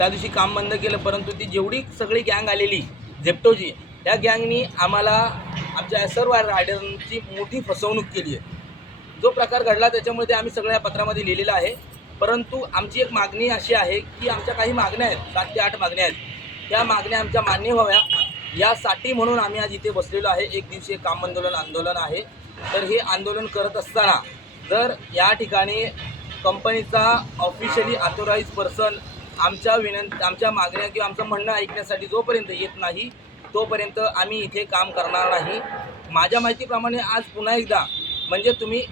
त्या दिवशी काम बंद केलं, परंतु ती जेवढी सगळी गँग आलेली झेप्टोची, त्या गँगनी आम्हाला आमच्या सर्व रायडरांची मोठी फसवणूक केली आहे. जो प्रकार घडला त्याच्यामुळे ते आम्ही सगळ्या पत्रामध्ये लिहिलेलं आहे. परंतु आमची एक मागणी अशी आहे की आमच्या काही मागण्या आहेत, 7 ते 8 मागण्या आहेत, त्या मागण्या आमच्या मान्य व्हाव्या यासाठी म्हणून आम्ही आज इथे बसलेलो आहे. एक दिवसीय काम आंदोलन आहे. तर हे आंदोलन करत असताना जर या ठिकाणी कंपनीचा ऑफिशियली ऑथोराइज पर्सन आमच्या मागण्या किंवा आमचं म्हणणं ऐकण्यासाठी जोपर्यंत येत नाही तोपर्यंत आम्ही इथे काम करणार नाही. माझ्या माहितीप्रमाणे आज पुन्हा एकदा म्हणजे तुम्ही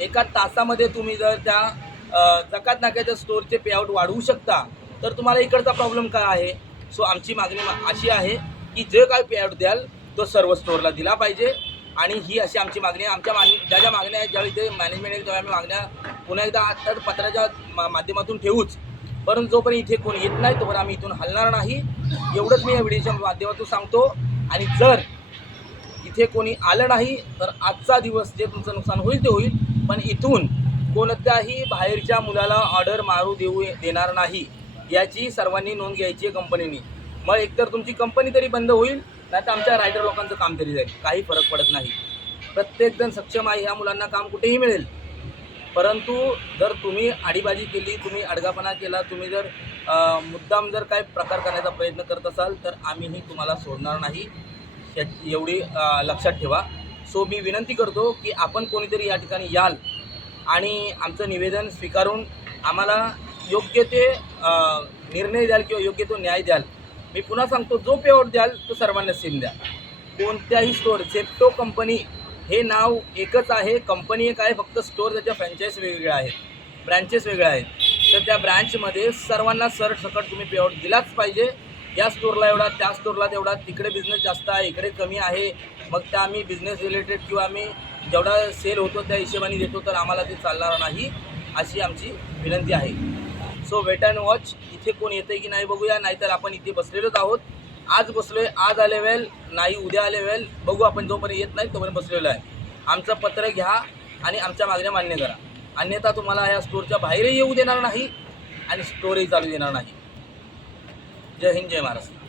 एका तासामध्ये तुम्ही जर त्या जकात नाक्याच्या स्टोअरचे पेआउट वाढवू शकता तर तुम्हाला इकडचा प्रॉब्लेम काय आहे. सो आमची मागणी अशी आहे की जे काय पेआउट द्याल तो सर्व स्टोअरला दिला पाहिजे आणि ही अशी आमची मागणी आहे. ज्या मागण्या आहेत ज्यावेळी ते मॅनेजमेंट आहे तेव्हा आम्ही मागण्या पुन्हा एकदा आता पत्राच्या माध्यमातून ठेवूच, परंतु जोपर्यंत इथे कोणी येत नाही तोपर्यंत आम्ही इथून हलणार नाही. एवढंच मी या व्हिडिओच्या माध्यमातून सांगतो. आणि जर इथे कोणी आलं नाही तर आजचा दिवस जे तुमचं नुकसान होईल ते होईल, पण इथून कोणत्याही बाहेरच्या मुलाला ऑर्डर मारू देणार नाही याची सर्वांनी नोंद घ्यायची आहे कंपनीने. मग एकतर तुमची कंपनी तरी बंद होईल नाही तर आमच्या रायडर लोकांचं काम तरी जाईल. काही फरक पडत नाही. प्रत्येकजण सक्षम आहे, ह्या मुलांना काम कुठेही मिळेल. परंतु जर तुम्ही आडीबाजी केली, तुम्ही अडगापणा केला, तुम्ही जर मुद्दाम जर काय प्रकार करण्याचा प्रयत्न करत असाल तर आम्हीही तुम्हाला सोडणार नाही, एवढी लक्षात ठेवा. सो मी विनंती करतो की आपण कोणीतरी या ठिकाणी याल आणि आमचं निवेदन स्वीकारून आम्हाला योग्य ते निर्णय द्याल किंवा योग्य तो न्याय द्याल. मी पुन्हा सांगतो, जो पेआउट द्याल तो सर्वांना सेम द्या. कोणत्याही स्टोअर झेप्टो कंपनी हे नाव एकच आहे, कंपनी एक आहे, फक्त स्टोअर त्याच्या फ्रँचाईज वेगवेगळ्या आहेत, ब्रँचेस वेगळ्या आहेत. तर त्या ब्रँचमध्ये सर्वांना सरसकट तुम्ही पेआउट दिलाच पाहिजे. या स्टोअरला एवढा, त्या स्टोअरला तेवढा, तिकडे बिझनेस जास्त आहे, इकडे कमी आहे, मग त्या आम्ही बिझनेस रिलेटेड किंवा आम्ही जेवढा सेल होतो त्या हिशोबाने देतो तर आम्हाला ते चालणार नाही, अशी आमची विनंती आहे. So wait and watch. इथे कोण येतं की नाही बघूया, नाहीतर आपण इथे बसलेलोच आहोत. आज बसलोय, आज आले वेळ नाही, उद्या आले वेळ बघू. आपण जोपर्यंत येत नाही तोपर्यंत बसलेलो आहे. आमचं पत्र घ्या आणि आमच्या मागण्या मान्य करा, अन्यथा तुम्हाला या स्टोअरच्या बाहेरही येऊ देणार नाही आणि स्टोअरही चालू देणार नाही. जय हिंद, जय महाराष्ट्र.